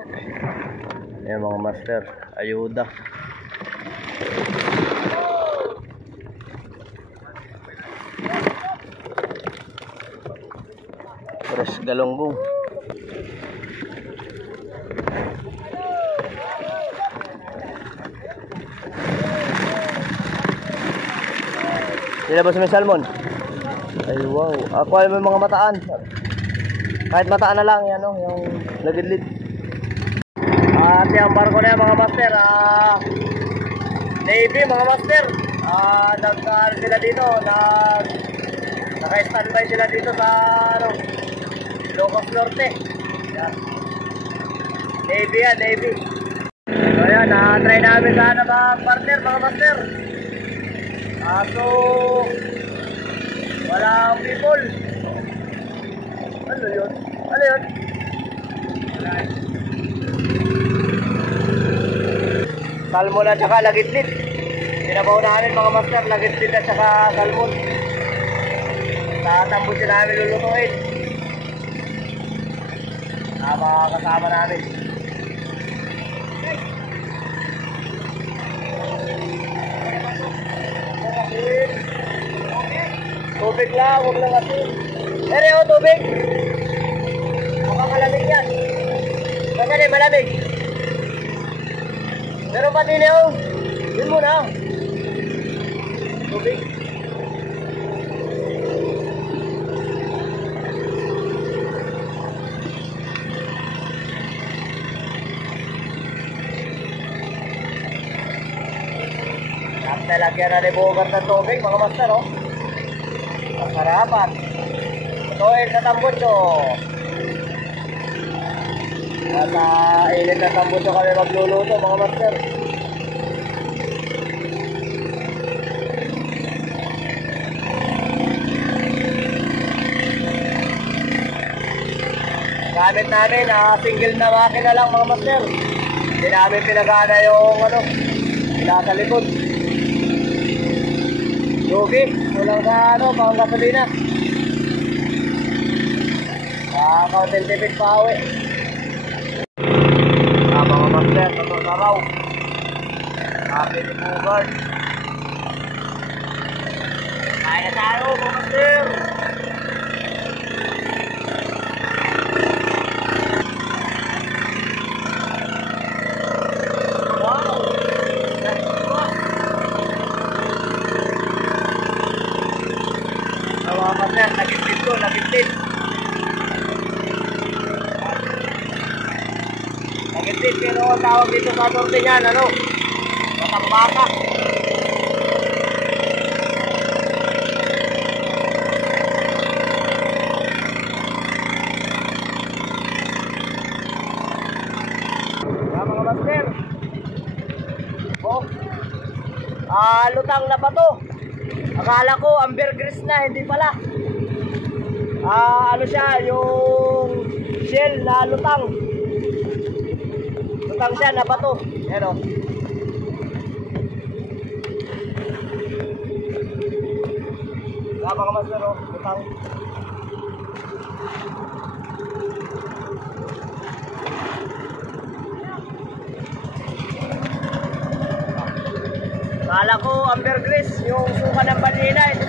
Ayan mga master, ayuda. Terus galonggong. Sila ba sa may salmon? Ay wow, ako ay may mga mataan. Kahit mataan na lang yan, no? Yung lagidlid. At yung barko na yan mga master, Navy mga master. Nagkaan sila dito, naka-standby sila dito sa Ilocos Norte. Yan. Navy yan, Navy. So yan, try namin sana mag-partner mga master. So walang people. Ano yun? Ano yun? Salmon at saka lagitlit. Sinabaw namin mga master, lagitlit at saka salmon. Tatambusin namin lulutuin. Mga kasama namin. Tubig lang, huwag lang asin. Pero tubig. Mukhang malamig yan. Saan malamig? Meron pa din yun. Yun muna. Tubig. Lagyan na ni Bogart ng tubig mga master, oh. Masarapan. Tuwin sa tambutso. At init na tambutso kami magluluto mga master. Gamit namin, single na makina lang mga master. Hindi namin pinagana yung pinasa likod. Lugi, walang sa pang gasolina. Kaunting tipid pa uwi. Mga master, tatol na raw. Sabi ni Bogart. Kaya tayo mga master. Lagitlit. Lagitlit, pero tawag dito sa norte niyan, Matambaka. Mga master. Lutang na ba to? Akala ko ambergris na, hindi pala. Ano siya, yung shell na lutang. Lutang siya na bato. Ayan o. Mga master o, lutang. Kala ko ambergris, yung suka ng balina, hindi